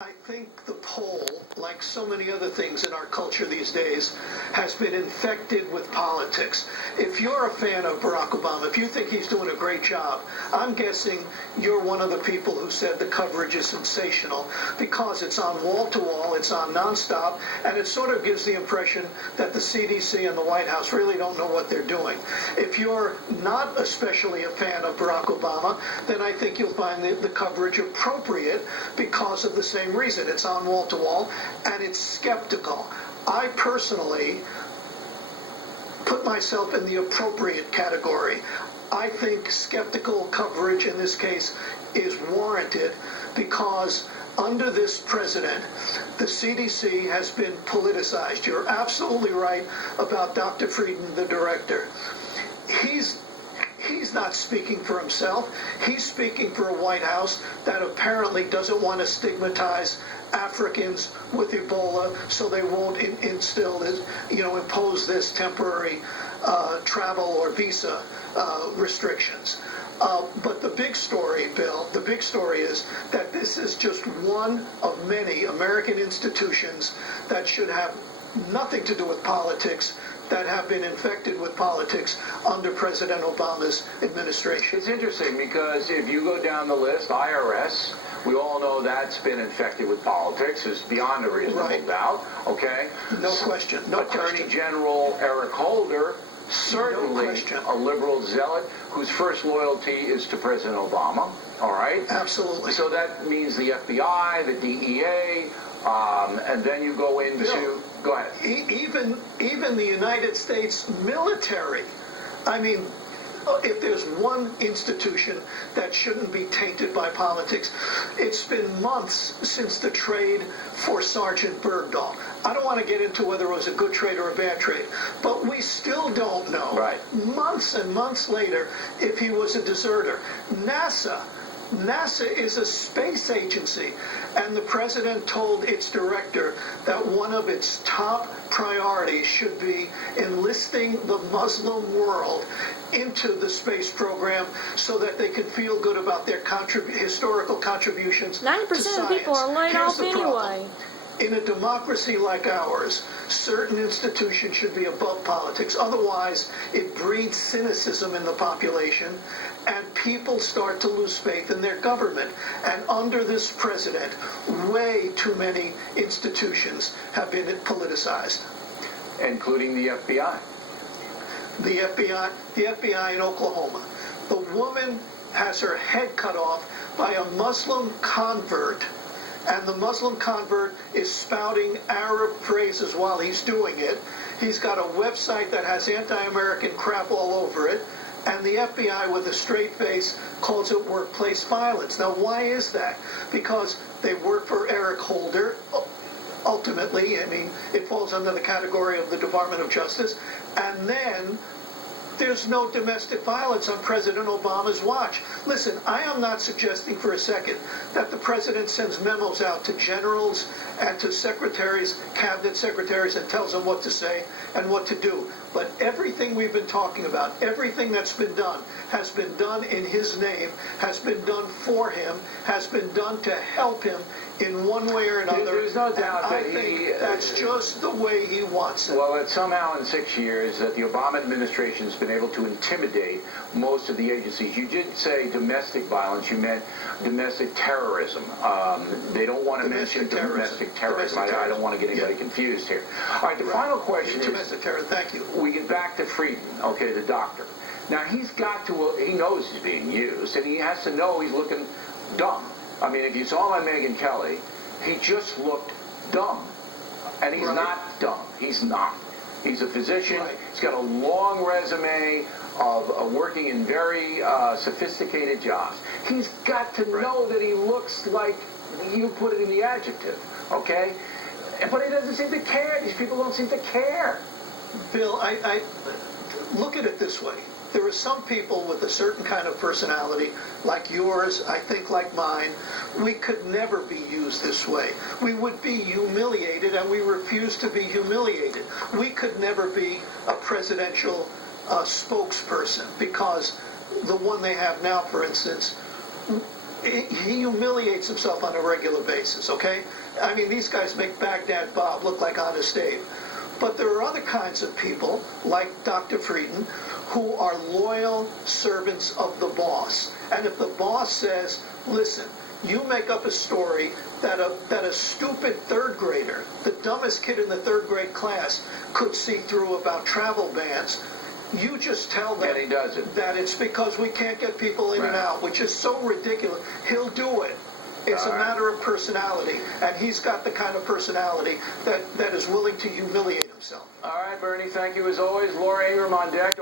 I think the poll, like so many other things in our culture these days, has been infected with politics. If you're a fan of Barack Obama, if you think he's doing a great job, I'm guessing you're one of the people who said the coverage is sensational because it's on wall to wall, it's on nonstop, and it sort of gives the impression that the CDC and the White House really don't know what they're doing. If you're not especially a fan of Barack Obama, then I think you'll find the coverage appropriate because of the same reason. It's on wall to wall and it's skeptical. I personally put myself in the appropriate category. I think skeptical coverage in this case is warranted because under this president, the CDC has been politicized. You're absolutely right about Dr. Frieden, the director. He's not speaking for himself. He's speaking for a White House that apparently doesn't want to stigmatize Africans with Ebola, so they won't instill this, impose this temporary travel or visa restrictions. But the big story, Bill, the big story is that this is just one of many American institutions that should have nothing to do with politics, that have been infected with politics under President Obama's administration. It's interesting because if you go down the list, IRS, we all know that's been infected with politics, is beyond a reasonable doubt, okay? No question, no Attorney question. General Eric Holder, certainly a liberal zealot whose first loyalty is to President Obama, all right? Absolutely. So that means the FBI, the DEA, and then you go into... Bill, go ahead. Even the United States military. I mean, if there's one institution that shouldn't be tainted by politics, it's been months since the trade for Sergeant Bergdahl. I don't want to get into whether it was a good trade or a bad trade, but we still don't know, months and months later, if he was a deserter. NASA is a space agency, and the president told its director that one of its top priorities should be enlisting the Muslim world into the space program so that they can feel good about their historical contributions 90% to science. of people are laid off anyway. Problem. In a democracy like ours, certain institutions should be above politics. Otherwise, it breeds cynicism in the population, and people start to lose faith in their government. And under this president, way too many institutions have been politicized. Including the FBI. The FBI in Oklahoma. The woman has her head cut off by a Muslim convert, and the Muslim convert is spouting Arab phrases while he's doing it. He's got a website that has anti-American crap all over it, and the FBI, with a straight face, calls it workplace violence. Now, why is that? Because they work for Eric Holder. Ultimately, I mean, it falls under the category of the Department of Justice. And then there's no domestic violence on President Obama's watch. Listen, I am not suggesting for a second that the president sends memos out to generals and to secretaries, cabinet secretaries, and tells them what to say and what to do. But everything we've been talking about, everything that's been done, has been done in his name, has been done for him, has been done to help him in one way or another. There's no doubt that I think that's just the way he wants it. Well, it's somehow in 6 years that the Obama administration has been able to intimidate most of the agencies. You did say domestic violence. You meant domestic terrorism. They don't want to mention domestic terrorism. I don't want to get anybody confused here. All right, the final question is... Domestic terrorism, thank you. We get back to Frieden, okay, the doctor. Now, he knows he's being used, and he has to know he's looking dumb. I mean, if you saw him on Megyn Kelly, he just looked dumb. And he's not dumb. He's not. He's a physician. He's got a long resume of working in very sophisticated jobs. He's got to know that he looks like you put it in the adjective, okay? But he doesn't seem to care. These people don't seem to care. Bill, I look at it this way. There are some people with a certain kind of personality, like yours, I think like mine. We could never be used this way. We would be humiliated, and we refuse to be humiliated. We could never be a presidential spokesperson, because the one they have now, for instance, he humiliates himself on a regular basis, okay? I mean, these guys make Baghdad Bob look like Honest Abe. But there are other kinds of people, like Dr. Frieden, who are loyal servants of the boss. And if the boss says, listen, you make up a story that a stupid third grader, the dumbest kid in the third grade class, could see through about travel bans, you just tell them And he does it. that it's because we can't get people in and out, which is so ridiculous. He'll do it. It's a matter of personality, and he's got the kind of personality that is willing to humiliate himself. All right, Bernie, thank you as always. Laura Ingram on deck.